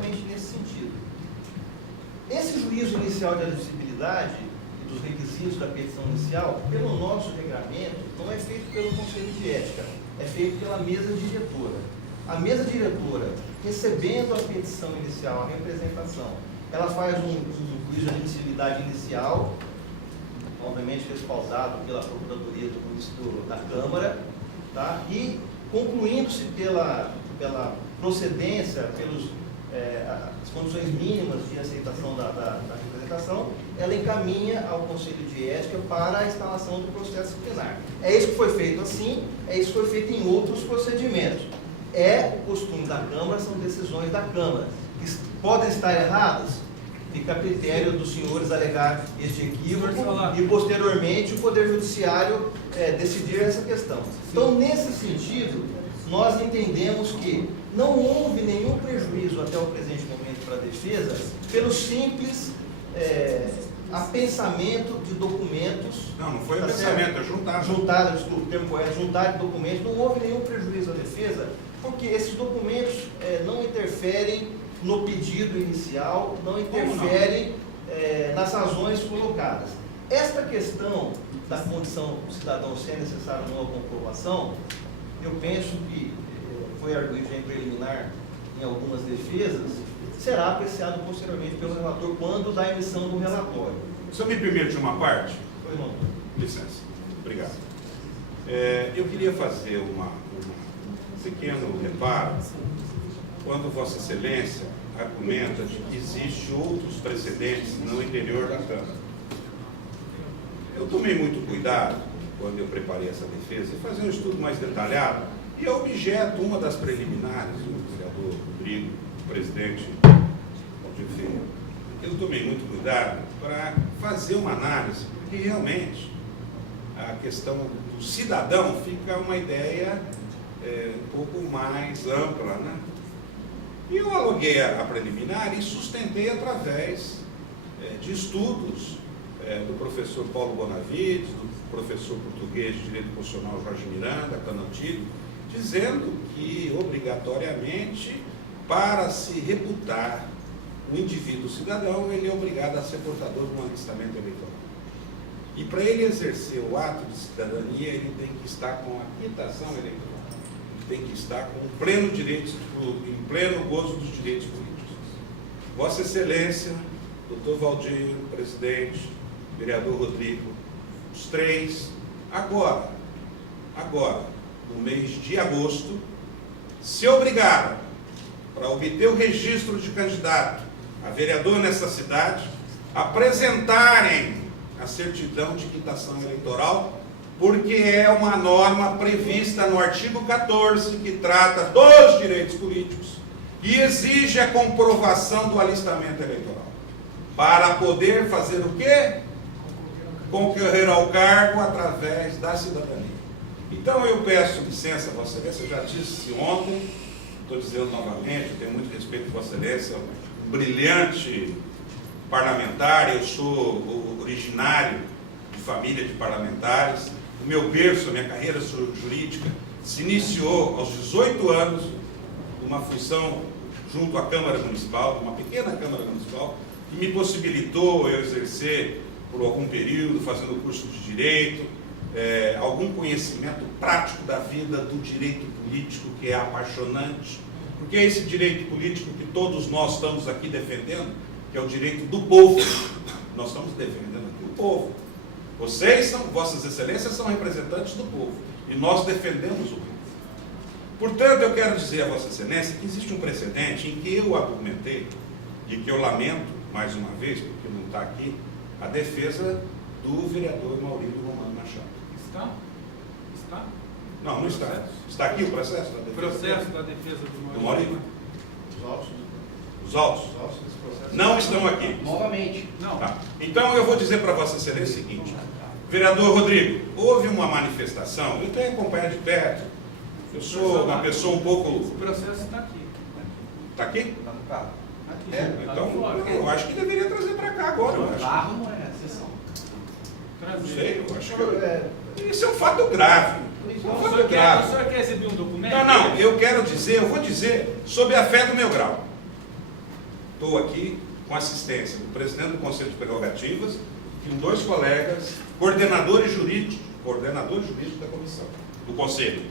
exatamente nesse sentido. Esse juízo inicial de admissibilidade e dos requisitos da petição inicial, pelo nosso regramento, não é feito pelo Conselho de Ética, é feito pela mesa diretora. A mesa diretora, recebendo a petição inicial, a representação, ela faz um juízo de admissibilidade inicial, obviamente respaldado pela Procuradoria da Câmara, tá? E concluindo-se pela procedência, as condições mínimas de aceitação da representação, ela encaminha ao Conselho de Ética para a instalação do processo disciplinar. É isso que foi feito assim, é isso que foi feito em outros procedimentos. É o costume da Câmara, são decisões da Câmara, que podem estar erradas, fica a critério dos senhores alegar este equívoco e, posteriormente, o Poder Judiciário decidir essa questão. Então, nesse sentido, nós entendemos que não houve nenhum prejuízo até o presente momento para a defesa pelo simples apensamento de documentos. Não foi apensamento, é juntar. Juntar, desculpa, o termo é juntar de documentos. Não houve nenhum prejuízo à defesa, porque esses documentos não interferem no pedido inicial, não interferem nas razões colocadas. Esta questão da condição do cidadão ser necessária ou não a comprovação, eu penso que foi arguído já em preliminar em algumas defesas, será apreciado posteriormente pelo relator quando da emissão do relatório. Você me permite uma parte? Pois não. Licença. Obrigado. Eu queria fazer um pequeno reparo quando Vossa Excelência argumenta de que existem outros precedentes no interior da Câmara. Eu tomei muito cuidado, quando eu preparei essa defesa, em fazer um estudo mais detalhado, e é objeto, uma das preliminares, o vereador Rodrigo, o presidente Valdir Ferreira. Eu tomei muito cuidado para fazer uma análise, porque realmente a questão do cidadão fica uma ideia um pouco mais ampla, né? E eu aluguei a preliminar e sustentei através de estudos do professor Paulo Bonavides, do professor português de Direito Constitucional Jorge Miranda, Canantilho, dizendo que, obrigatoriamente, para se reputar o indivíduo cidadão, ele é obrigado a ser portador de um alistamento eleitoral. E para ele exercer o ato de cidadania, ele tem que estar com a quitação eleitoral. Tem que estar com pleno direito, em pleno gozo dos direitos políticos. Vossa Excelência, doutor Valdir, presidente, vereador Rodrigo, os três, agora, no mês de agosto, se obrigaram, para obter o registro de candidato a vereador nessa cidade, apresentarem a certidão de quitação eleitoral, porque é uma norma prevista no artigo 14, que trata dos direitos políticos, e exige a comprovação do alistamento eleitoral, para poder fazer o quê? Concorrer ao cargo através da cidadania. Então eu peço licença, Vossa Excelência, eu já disse ontem, estou dizendo novamente, eu tenho muito respeito por Vossa Excelência, um brilhante parlamentar, eu sou originário de família de parlamentares. O meu berço, a minha carreira jurídica, se iniciou aos 18 anos, numa função junto à Câmara Municipal, uma pequena Câmara Municipal, que me possibilitou eu exercer por algum período, fazendo curso de Direito, algum conhecimento prático da vida do direito político, que é apaixonante, porque é esse direito político que todos nós estamos aqui defendendo, que é o direito do povo. Nós estamos defendendo aqui o povo. Vocês, Vossas Excelências, são representantes do povo, e nós defendemos o povo. Portanto, eu quero dizer a Vossa Excelência que existe um precedente em que eu argumentei, e que eu lamento, mais uma vez, porque não está aqui, a defesa do vereador Maurílio Romano Machado. Está? Não está. Está aqui o processo da defesa? O processo da defesa do Maurílio. Os autos desse processo não estão aqui. novamente. Não. Tá. Então eu vou dizer para Vossa Excelência o seguinte: vereador Rodrigo, houve uma manifestação, eu tenho acompanhado de perto, eu sou uma pessoa um pouco... O processo está aqui. Está aqui? Está no carro. Aqui. Então eu acho que deveria trazer para cá agora. Eu acho. Carro não é sessão. Não sei, eu acho que... É, Isso é um fato grave. Isso é um O fato senhor grave. quer receber um documento? Não, eu vou dizer sobre a fé do meu grau. estou aqui com assistência do presidente do Conselho de Prerrogativas e 2 colegas, coordenadores jurídicos da comissão, do Conselho,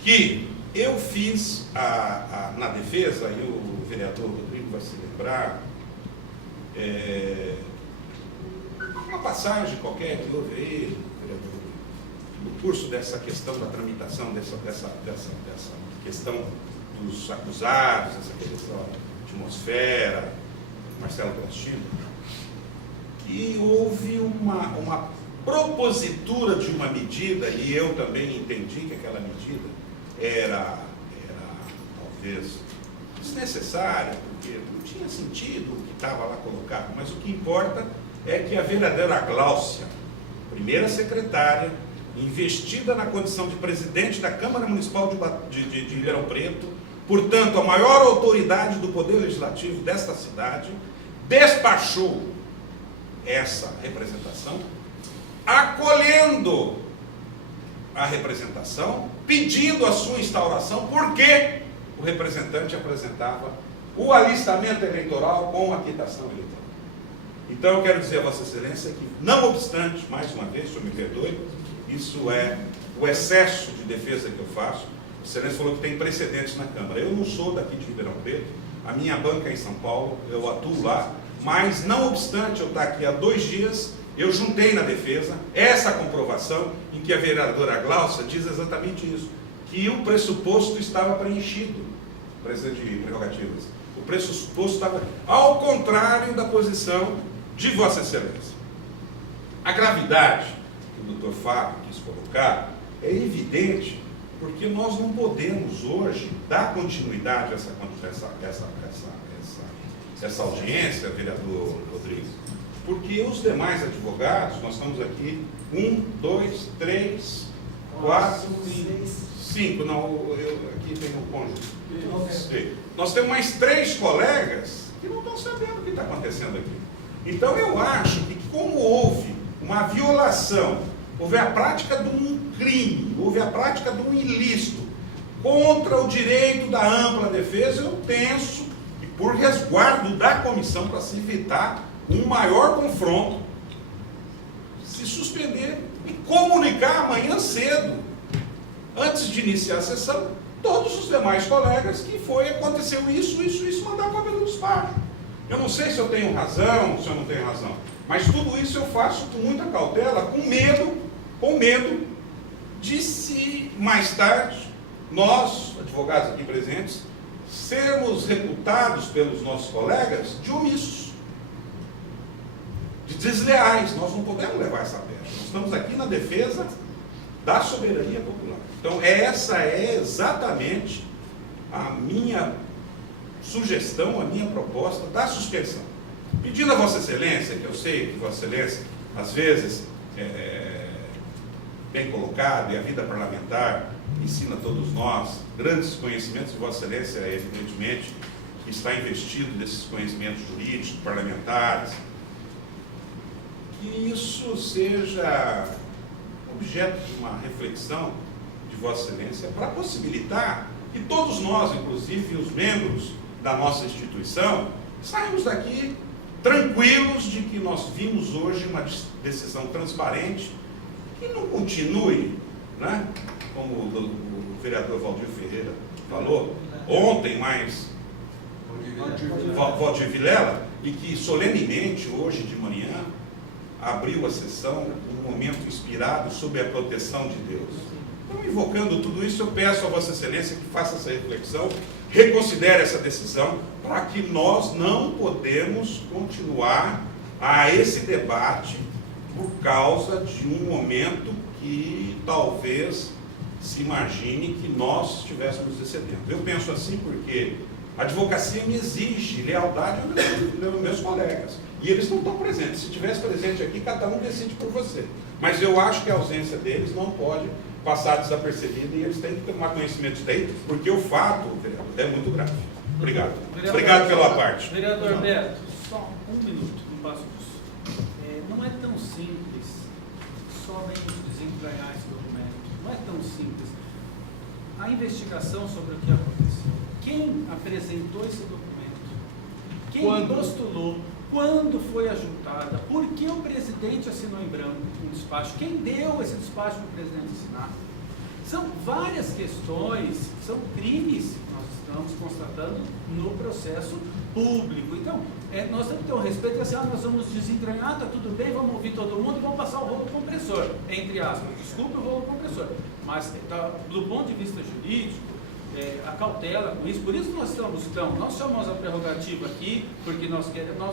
que eu fiz na defesa, e o vereador Rodrigo vai se lembrar, uma passagem qualquer que houve aí, no curso dessa questão da tramitação, dessa questão dos acusados, essa questão de atmosfera, Marcelo Plastino, que houve uma propositura de uma medida, e eu também entendi que aquela medida era talvez desnecessária, porque não tinha sentido o que estava lá colocado, mas o que importa é que a vereadora Gláucia, primeira secretária, investida na condição de presidente da Câmara Municipal de Ribeirão Preto, portanto, a maior autoridade do Poder Legislativo desta cidade, despachou essa representação, acolhendo a representação, pedindo a sua instauração, porque o representante apresentava o alistamento eleitoral com a quitação eleitoral. Então, eu quero dizer a Vossa Excelência que, não obstante, mais uma vez, o senhor me perdoe, isso é o excesso de defesa que eu faço. A Excelência falou que tem precedentes na Câmara. Eu não sou daqui de Ribeirão Preto, a minha banca é em São Paulo, eu atuo lá, mas não obstante eu estar aqui há 2 dias, eu juntei na defesa essa comprovação em que a vereadora Gláucia diz exatamente isso, que o pressuposto estava preenchido, presidente de prerrogativas. O pressuposto estava ao contrário da posição de Vossa Excelência. A gravidade que o doutor Fábio quis colocar é evidente, porque nós não podemos hoje dar continuidade a essa audiência, vereador Rodrigo, porque os demais advogados, nós estamos aqui, 1, 2, 3, 4, 5, não, aqui tem um cônjuge. Nós temos mais 3 colegas que não estão sabendo o que está acontecendo aqui. Então eu acho que como houve uma violação, houve a prática de um crime, houve a prática de um ilícito contra o direito da ampla defesa, eu penso que por resguardo da comissão, para se evitar um maior confronto, se suspender e comunicar amanhã cedo, antes de iniciar a sessão, todos os demais colegas que aconteceu isso, mandar para o despacho. Eu não sei se eu tenho razão, se eu não tenho razão, mas tudo isso eu faço com muita cautela, com medo de se mais tarde, nós, advogados aqui presentes, sermos reputados pelos nossos colegas de omissos, de desleais. Nós não podemos levar essa pedra. Nós estamos aqui na defesa da soberania popular. Então, essa é exatamente a minha sugestão, a minha proposta da suspensão. Pedindo a Vossa Excelência, que eu sei que Vossa Excelência, às vezes, bem colocado, e a vida parlamentar ensina a todos nós grandes conhecimentos, de Vossa Excelência, evidentemente, que está investido desses conhecimentos jurídicos, parlamentares, que isso seja objeto de uma reflexão de Vossa Excelência para possibilitar que todos nós, inclusive os membros da nossa instituição, saímos daqui tranquilos de que nós vimos hoje uma decisão transparente, que não continue, né, como o vereador Valdir Ferreira falou ontem, mas Valdir Vilela, e que solenemente hoje de manhã abriu a sessão num momento inspirado sob a proteção de Deus. Então, invocando tudo isso, eu peço a Vossa Excelência que faça essa reflexão, reconsidere essa decisão, para que nós não podemos continuar a esse debate por causa de um momento que talvez se imagine que nós estivéssemos excedendo. Eu penso assim porque a advocacia me exige lealdade aos meus colegas. E eles não estão presentes. Se estivesse presente aqui, cada um decide por você. Mas eu acho que a ausência deles não pode passar desapercebida e eles têm que tomar conhecimento disso daí, porque o fato, vereador, é muito grave. Obrigado. Obrigado pela parte. Vereador Beto, só um minuto, não passo disso. Não é tão simples somente desempenhar esse documento. Não é tão simples. A investigação sobre o que aconteceu. Quem apresentou esse documento? quem postulou, quando foi ajuntada, por que o presidente assinou em branco um despacho, quem deu esse despacho para o presidente assinar. São várias questões, são crimes que nós estamos constatando no processo público. Então, nós temos que ter um respeito, assim, nós vamos desentranhar, está tudo bem, vamos ouvir todo mundo e vamos passar o rolo compressor, entre aspas, desculpe o rolo compressor. Mas, do ponto de vista jurídico, a cautela com isso, por isso nós nós chamamos a prerrogativa aqui, porque nós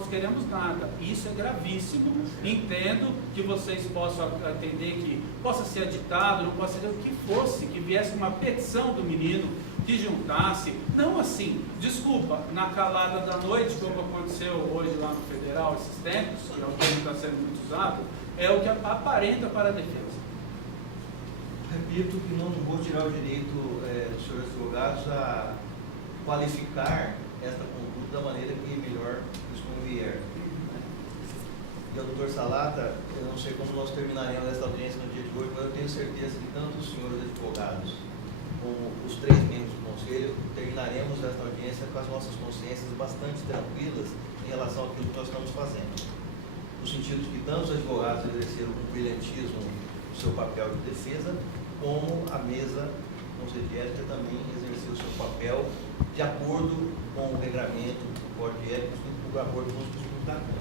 queremos nada, isso é gravíssimo, entendo que vocês possam atender que possa ser aditado, não possa ser o que fosse, que viesse uma petição do menino, que juntasse, não assim, desculpa, na calada da noite, como aconteceu hoje lá no Federal, esses tempos, que é o termo que está sendo muito usado, é o que aparenta para a defesa. Repito que não vou tirar o direito dos senhores advogados a qualificar esta conduta da maneira que melhor nos convier. E ao doutor Salata, eu não sei como nós terminaremos esta audiência no dia de hoje, mas eu tenho certeza que tanto os senhores advogados como os 3 membros do Conselho terminaremos esta audiência com as nossas consciências bastante tranquilas em relação àquilo que nós estamos fazendo. No sentido de que tanto os advogados exerceram com brilhantismo o seu papel de defesa, como a mesa do Conselho de Ética também exerceu o seu papel de acordo com o regramento do Código de Ética e de acordo com os costumes da Câmara.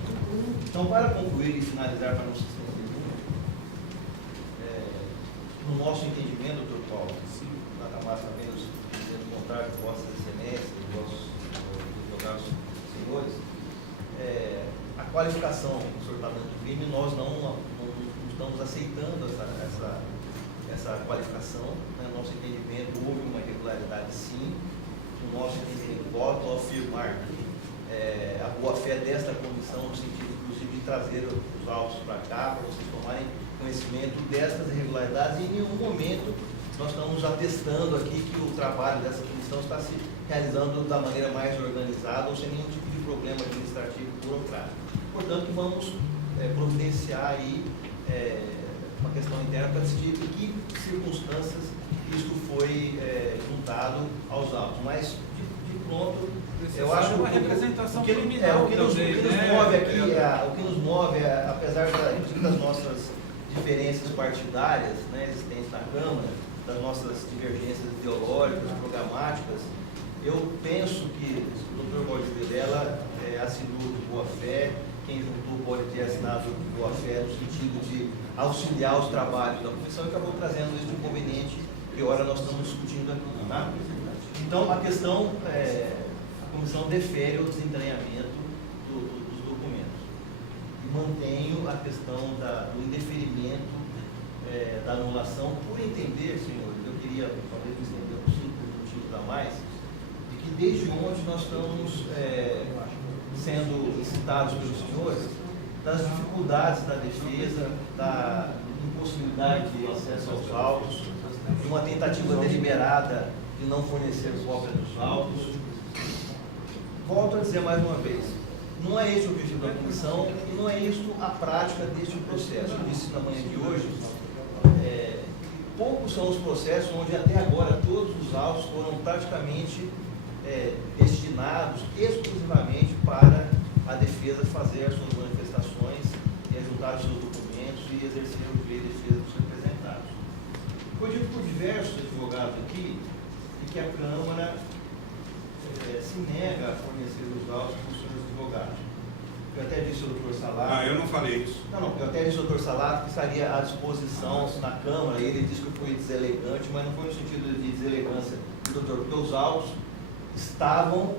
Então, para concluir e finalizar, para não se estender muito, no nosso entendimento, doutor Paulo, nada mais apenas dizendo o contrário de vossas excelências, dos vossos advogados senhores, a qualificação do senhor está dando de crime, nós não estamos aceitando essa qualificação. No nosso entendimento, houve uma irregularidade sim. No nosso entendimento, volto a afirmar a boa-fé desta comissão, no sentido, inclusive, de trazer os autos para cá, para vocês tomarem conhecimento destas irregularidades, e em nenhum momento nós estamos atestando aqui que o trabalho dessa comissão está se realizando da maneira mais organizada ou sem nenhum tipo de problema administrativo e burocrático. Portanto, vamos providenciar aí uma questão interna para decidir em que circunstâncias isto foi juntado aos autos. Mas, de pronto, eu acho que uma representação criminal o que nos move aqui, o que nos move, apesar das nossas diferenças partidárias, né, existentes na Câmara, das nossas divergências ideológicas, programáticas, eu penso que o Dr. Valdir Vilela assinou de boa fé. Quem juntou pode ter assinado de boa fé no sentido de auxiliar os trabalhos da comissão e acabou trazendo isso de inconveniente que ora nós estamos discutindo aqui. Tá? Então, a questão, a comissão defere o desentranhamento dos documentos. E mantenho a questão do indeferimento da anulação, por entender, senhores, eu queria talvez me estender uns 5 minutinhos a mais, de que desde onde nós estamos sendo citados pelos senhores, das dificuldades da defesa, da impossibilidade de acesso aos autos, de uma tentativa deliberada de não fornecer cópia dos autos. Volto a dizer mais uma vez, não é esse o objetivo da comissão e não é isso a prática deste processo. Eu disse na manhã de hoje, poucos são os processos onde até agora todos os autos foram praticamente destinados exclusivamente para a defesa fazer as suas manifestações, juntar os seus documentos e exercer o direito de defesa dos representados. Foi dito por diversos advogados aqui que a Câmara se nega a fornecer os autos para os senhores advogados. Eu até disse ao doutor Salato... eu não falei isso. Não, eu até disse ao doutor Salato que estaria à disposição na Câmara, e ele disse que eu fui deselegante, mas não foi no sentido de deselegância do doutor, porque os autos estarão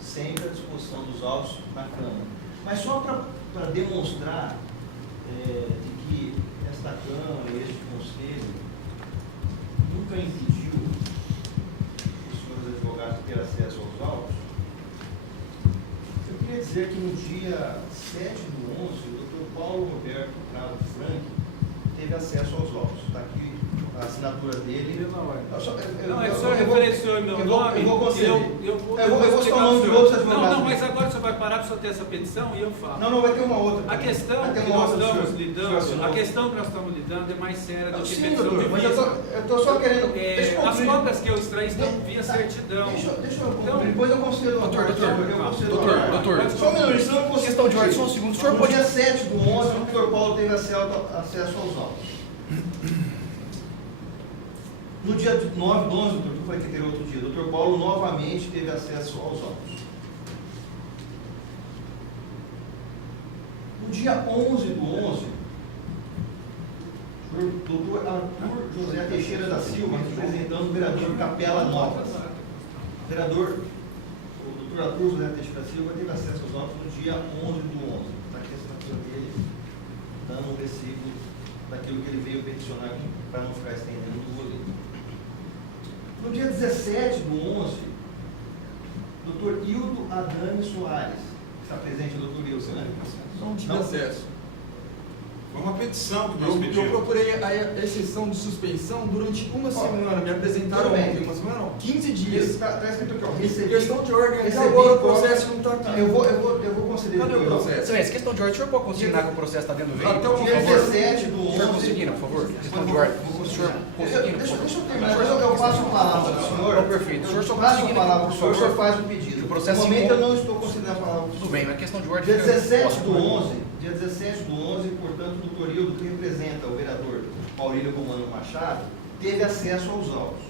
sempre à disposição dos autos na Câmara. Mas só para demonstrar de que esta Câmara e este Conselho nunca impediu os senhores advogados de ter acesso aos autos, eu queria dizer que no dia 7/11, o Dr. Paulo Roberto Prado Frank teve acesso aos autos. Está aqui a assinatura dele. Não, é que o senhor referenciou meu nome. Eu vou conceder. Eu vou citar o nome de outros advogados. Não, mas agora o senhor vai parar para o senhor ter essa petição e eu falo. Não, vai ter uma outra. A questão que nós estamos lidando é mais séria do que sim, petição doutor, de mas vista. eu estou só querendo. Deixa eu as concluir. cópias que eu extraí estão via certidão. Deixa eu concluir. Então, Depois eu concedo uma parte. Doutor, Só um minuto, senão eu consigo. questão de ordem, só um segundo. O senhor No pode... dia 7 do 11, o Dr. Paulo teve acesso aos autos. No dia 9 do 11, eu falei que teria outro dia, o Dr. Paulo novamente teve acesso aos autos. No dia 11 do 11, o Dr. Arthur José Teixeira da Silva, representando o vereador Capela Novas. O Dr. Arthur José Teixeira da Silva teve acesso aos autos no dia 11 do 11. Está aqui a assinatura dele, dando um recibo daquilo que ele veio peticionar aqui, para não ficar estendendo o volume. No dia 17 do 11, Dr. Hildo Adame Soares, que está presente, Dr. Hildo, né? Não tive acesso. Foi uma petição que nós Eu pedimos. procurei a exceção de suspensão durante uma semana. Me apresentaram ontem, uma semana não, 15 dias. Está escrito aqui, ó. Questão de ordem, até recebi agora o cópia. processo não está aqui. Eu vou conceder. Cadê o depois, ó. processo? Excelência, questão de ordem, o senhor pode consignar que o processo está dentro do veículo? Até o Dia 17 do 11. O senhor conseguindo, por favor? Questão de ordem. O senhor conseguindo, por favor? Deixa eu terminar, depois eu passo a palavra para o senhor. Não, perfeito. O senhor só passo a conseguindo, palavra para o por senhor, o senhor favor. faz o pedido. O processo no momento envolve- eu não estou considerando a palavra para o Tudo senhor. bem, mas questão de ordem... Dia 17 do Posso- 11, portanto, o doutor Hildo, que representa o vereador Maurílio Romano Machado, teve acesso aos autos.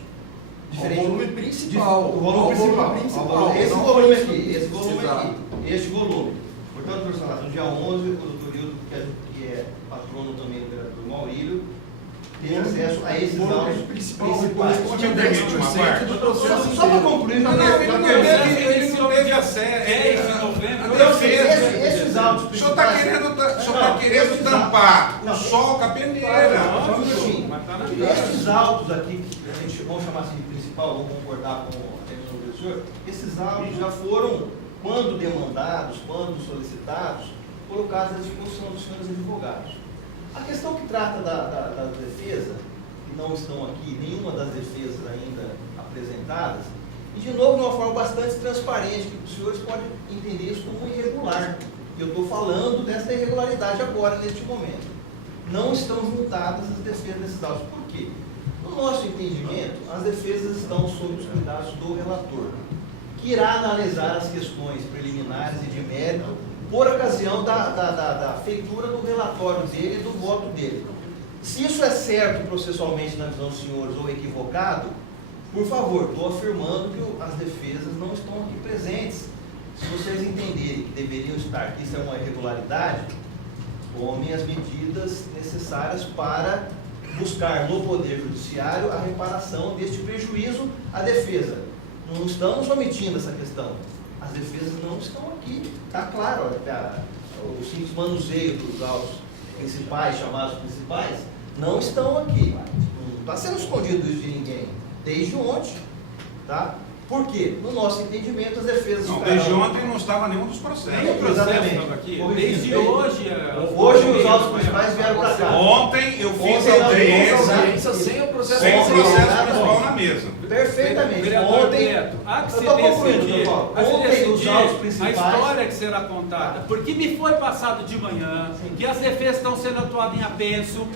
Ao volume principal. O volume Ao principal. volume principal. Ao volume- Esse Não volume foi aqui, esse volume Exato. aqui, este volume. Portanto, professor Renato, no dia 11, o doutor Hildo, que é patrono também do vereador Maurílio, teve acesso a esses O volume autos principal principais. corresponde a Permite uma 10% parte? do processo Só para inteiro. concluir, já Não, tem- ele já não tem- teve acesso. 10 de novembro. Então, defesa. esses autos O senhor está principais- querendo esses tampar não. o sol com a peneira. Só um minutinho. Mas tá na verdade. Esses autos aqui, que a gente vamos chamar assim de principal, vou concordar com a terminação do senhor, esses autos já foram, quando demandados, quando solicitados, colocados à disposição dos senhores advogados. A questão que trata da defesa, que não estão aqui, nenhuma das defesas ainda apresentadas, e de novo de uma forma bastante transparente, que os senhores podem entender isso como irregular. E eu estou falando dessa irregularidade agora, neste momento. Não estão juntadas as defesas desses autos. Por quê? No nosso entendimento, as defesas estão sob os cuidados do relator, que irá analisar as questões preliminares e de mérito por ocasião da feitura do relatório dele e do voto dele. Se isso é certo processualmente na visão dos senhores ou equivocado, por favor, estou afirmando que as defesas não estão aqui presentes. Se vocês entenderem que deveriam estar, que isso é uma irregularidade, tomem as medidas necessárias para buscar no Poder Judiciário a reparação deste prejuízo à defesa. Não estamos omitindo essa questão. As defesas não estão aqui. Está claro, o simples manuseio dos autos principais, chamados principais, não estão aqui. Não está sendo escondido isso de ninguém. Desde ontem. Tá? Por quê? No nosso entendimento, as defesas Não, ficarão- desde ontem não estava nenhum dos processos. Nem o processo Exatamente. estava aqui. Corrigido. Desde hoje. Hoje os autos principais vieram para cá. Ontem eu fiz Ontem nós audiência fizemos Audiência sem o processo sem o Ontem, processo exatamente. principal na mesa. Perfeitamente. Vereador Ontem, Beto, há que eu se estou concluindo, decidir, doutor. há que se Ontem, os decidir autos a principais. história que será contada. Porque me foi passado de manhã Sim. que as defesas estão sendo atuadas em apenso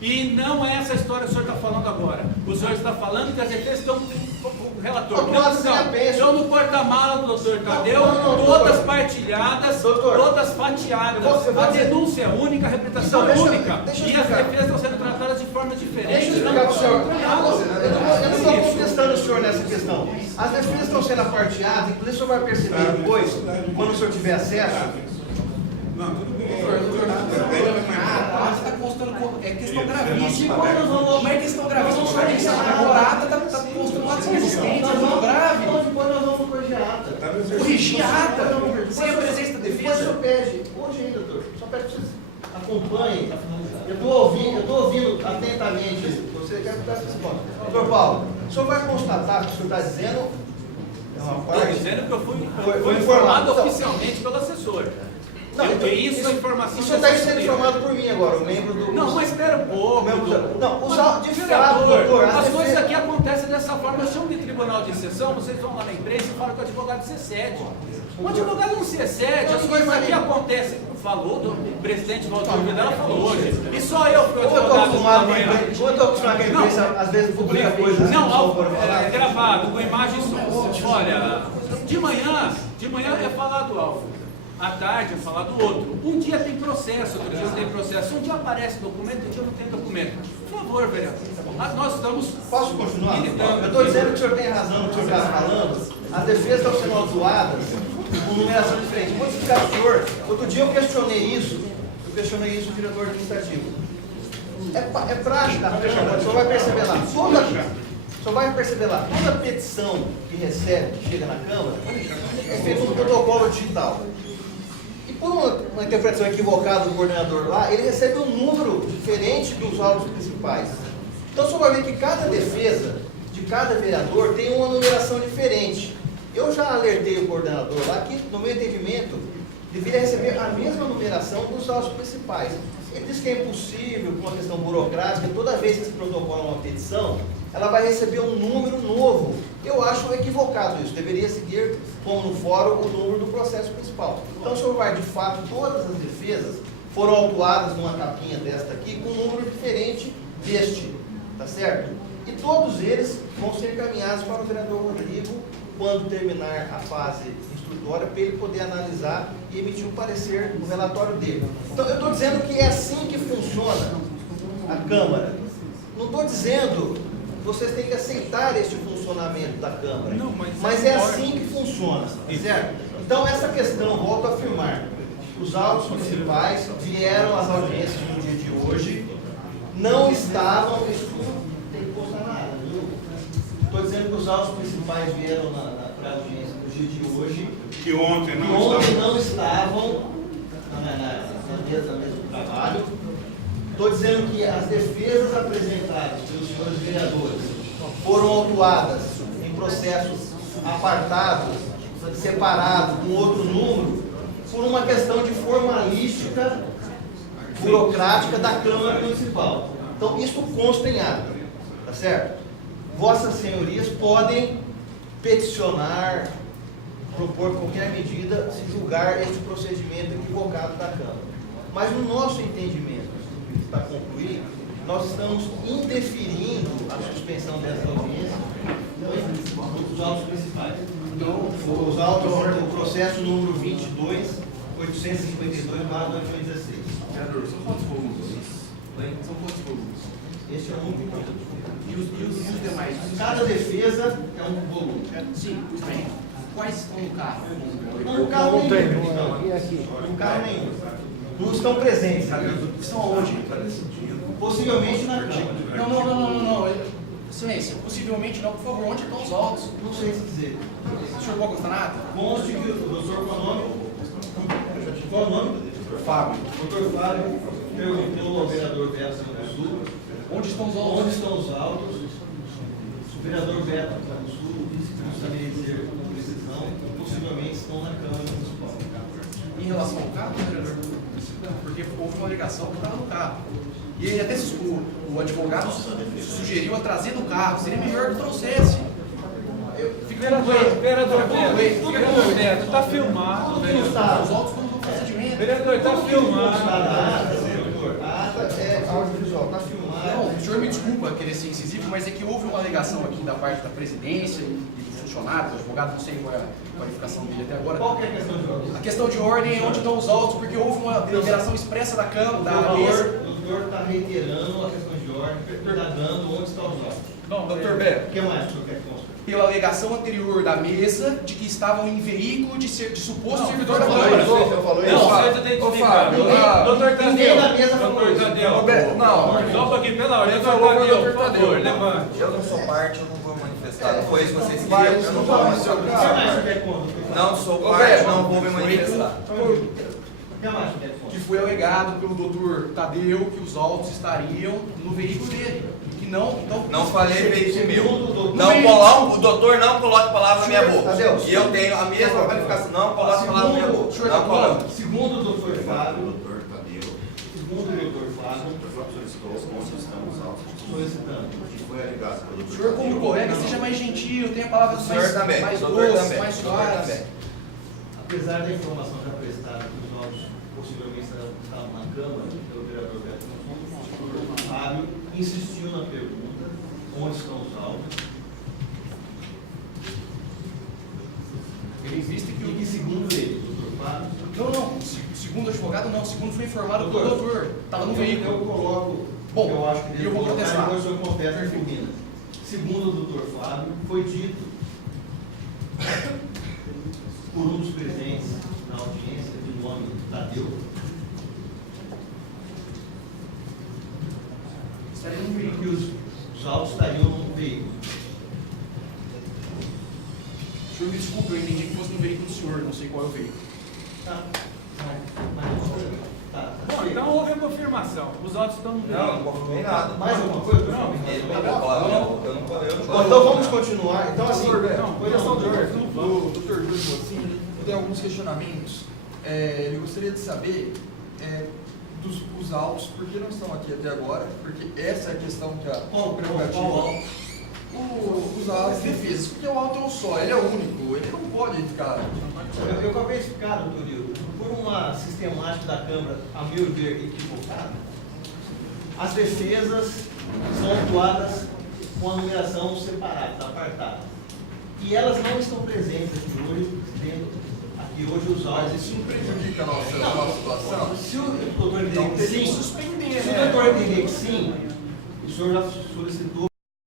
e não é essa história que o senhor está falando agora. O senhor está falando que as defesas estão o relator. Atuadas em apenso. Estão no porta-mala do doutor Tadeu, não, todas doutor. partilhadas, Doutor. todas fatiadas. Eu vou A dizer- denúncia é única, a representação Então, é deixa eu- única. deixa eu E as explicar. defesas estão sendo tratadas de forma diferente. Deixa eu explicar para o senhor. Eu não estou Isso. contestando o senhor nessa questão. As defesas estão sendo aparteadas, inclusive o senhor vai perceber depois, quando o senhor tiver acesso. Não, tudo bem. Está constando é questão gravíssima. Nós Mas é questão gravíssima. O senhor tem que saber agora. A ata está constando atos resistentes, é muito grave. Depois nós vamos corrigir a ata. Corrigir a ata sem a presença da Depois o defesa. senhor pede, hoje ainda, doutor, só pede que vocês acompanhem. Eu estou ouvindo atentamente. Você quer dar esse ponto. Doutor Paulo, o senhor vai constatar que o senhor está dizendo é uma Estou parte. dizendo que eu fui Foi informado informado. oficialmente pelo assessor. Não, então, isso é informação. Isso está sendo informado por mim agora, o membro do... Não, mas espera um pouco. Não, os autos, de fato, Vereador, doutor, as coisas aqui acontecem dessa forma. Eu chamo de tribunal de exceção, vocês vão lá na imprensa e falam que o advogado se excede. O advogado não se excede, as coisas aqui acontecem. Falou, o presidente Walter Videla falou hoje. E só eu fui o Como eu estou advogado acostumado da manhã. com a imprensa, às vezes publica coisas... Não, gravado, com imagem e som. Olha, de manhã é falar do alvo. À tarde é falar do outro. Um dia tem processo, outro dia não tem processo. Um dia aparece documento, outro dia não tem documento. Por favor, vereador. Nós estamos... Posso continuar? militando. Eu estou dizendo que o senhor tem razão no que o senhor está falando. As defesas estão sendo autuadas com numeração diferente. Vou explicar para o senhor. Outro dia eu questionei isso no diretor administrativo. É prática, o senhor vai perceber lá. Toda petição que recebe, que chega na Câmara, é feito um protocolo digital. E por uma interpretação equivocada do coordenador lá, ele recebe um número diferente dos autos principais. Então, o senhor vai ver que cada defesa de cada vereador tem uma numeração diferente. Eu já alertei o coordenador lá que, no meu entendimento, deveria receber a mesma numeração dos autos principais. Ele diz que é impossível, por uma questão burocrática, toda vez que se protocola uma petição, ela vai receber um número novo. Eu acho equivocado isso, deveria seguir, como no fórum, o número do processo principal. Então, o senhor vai, de fato, todas as defesas foram autuadas numa capinha desta aqui, com um número diferente deste, tá certo? E todos eles vão ser encaminhados para o vereador Rodrigo, quando terminar a fase instrutória, para ele poder analisar e emitir um parecer no relatório dele. Então, eu estou dizendo que é assim que funciona a Câmara. Não estou dizendo que vocês têm que aceitar este funcionamento da Câmara, Não, mas é assim que funciona, certo? Então, essa questão, volto a afirmar, os autos municipais vieram às audiências no dia de hoje, não estavam, isso não tem que postar nada, viu? Estou dizendo que os autos principais vieram para a audiência no dia de hoje, Que ontem não estavam na mesa do trabalho. Estou dizendo que as defesas apresentadas pelos senhores vereadores foram autuadas em processos apartados, separados, com outro número, por uma questão de formalística burocrática da Câmara Municipal. Então, isso consta em ata, tá certo? Vossas senhorias podem peticionar, propor qualquer medida, se julgar este procedimento equivocado da Câmara. Mas no nosso entendimento, para concluir, nós estamos indeferindo a suspensão dessa audiência dos autos principais. Então, os autos, o processo número 22, 852/2016. Vereador, são quantos volumes? São quantos volumes? Esse é um único. E os demais? Cada defesa é um volume. Sim, bem. Quais estão no carro? Não, o carro nenhum. Não, carro nenhum. Não estão presentes. Estão onde? Possivelmente na Câmara. Não. Excelência, possivelmente não, por favor, onde estão os autos? Não sei se dizer. O senhor pode constar nada? Conste que o doutor, qual o nome? Fábio. O doutor Fábio perguntou ao vereador Beto do Sul Onde estão os autos? onde estão os autos. O vereador Beto do Sul disse que não sabia dizer com precisão, possivelmente estão na Câmara Municipal. Em relação ao carro, vereador? Porque houve uma alegação que estava no carro. E ele até o advogado sugeriu a trazer no carro. Seria melhor que trouxesse. Vereador Beto, está filmado. Os autos estão no procedimento. Vereador, está filmado. A ata é audiovisual, está filmado. Não, o senhor me desculpa querer ser incisivo, mas é que houve uma alegação aqui da parte da presidência e do funcionário, do advogado, não sei qual é a qualificação dele até agora. Qual que é a questão de ordem? A questão de ordem é onde estão os autos, porque houve uma deliberação expressa da Câmara, da mesa. O senhor está reiterando a questão de ordem, perguntando onde estão os autos. Bom, Doutor Beto, O que mais o senhor quer que conste? pela alegação anterior da mesa de que estavam em veículo de suposto servidor da Não, Câmara. eu falei Não, isso. você tem que explicar. Fábio, Doutor ninguém da mesa Tadeu. falou Doutor isso. Tadeu. Não. Só um pouquinho, pela ordem. Por Doutor favor, Tadeu, doutor por favor, Tadeu. levante. Eu não sou parte, eu não vou manifestar. Não foi isso que vocês Vai, queriam, eu não não vou vai, seu O que manifestar. mais o senhor quer contar? Não sou Ô, parte, Beto, não vou me manifestar. que mais você quer que contar? foi alegado pelo doutor Tadeu que os autos estariam no veículo dele. Que não, então. Não falei veículo meu. Segundo Não coloque, o doutor não coloque palavra na minha boca. Tadeu, E eu tenho a mesma qualificação. Não coloque palavra na minha boca. Senhor, Não coloque. Segundo o doutor Fábio, Doutor Tadeu, segundo o doutor Fábio, solicitando. que foi alegado pelo O doutor senhor, como Tadeu. colega, seja mais gentil, tenha palavras O senhor mais, também, mais o doutor doces, também, mais o doutor suaves. também. Apesar da informação já prestada que os autos possivelmente estavam na Câmara, pelo vereador Beto Fontes, o doutor Fábio insistiu na pergunta: onde estão os autos? Ele insiste que E que, segundo ele, o doutor Fábio, Não, segundo o advogado não, segundo foi informado pelo Doutor, doutor. Estava no eu veículo. coloco, Bom, eu acho que eu vou contestar. depois o senhor contesta e termina. Segundo o doutor Fábio, foi dito por um dos presentes na audiência, de nome Tadeu, Estaria no veículo. que os autos estariam no veículo. O senhor me desculpe, eu entendi que fosse no veículo do senhor, não sei qual é o veículo. Tá. Tá. Bom, então houve a confirmação. Os autos estão no Não, não confirmei nada. Mais alguma coisa? Não, Ele não pegou a palavra na minha boca. Eu não Bom, então vamos continuar. Então, assim, Não, coisa só do O doutor Júlio Mocinho tem alguns questionamentos. Ele gostaria de saber os autos, por que não estão aqui até agora? Porque essa é a questão que a prerrogativa. Os autos defesas, porque o auto é um só, ele é único, ele não pode ficar. Eu acabei de explicar, doutor Hildo, por uma sistemática da Câmara, a meu ver, equivocada, as defesas são atuadas com a numeração separada, apartada. E elas não estão presentes aqui hoje, tendo aqui hoje os autos. Mas isso não prejudica a nossa situação? Se o doutor entender Então que teria que sim, suspender, se o né? doutor entender que sim, o senhor já solicitou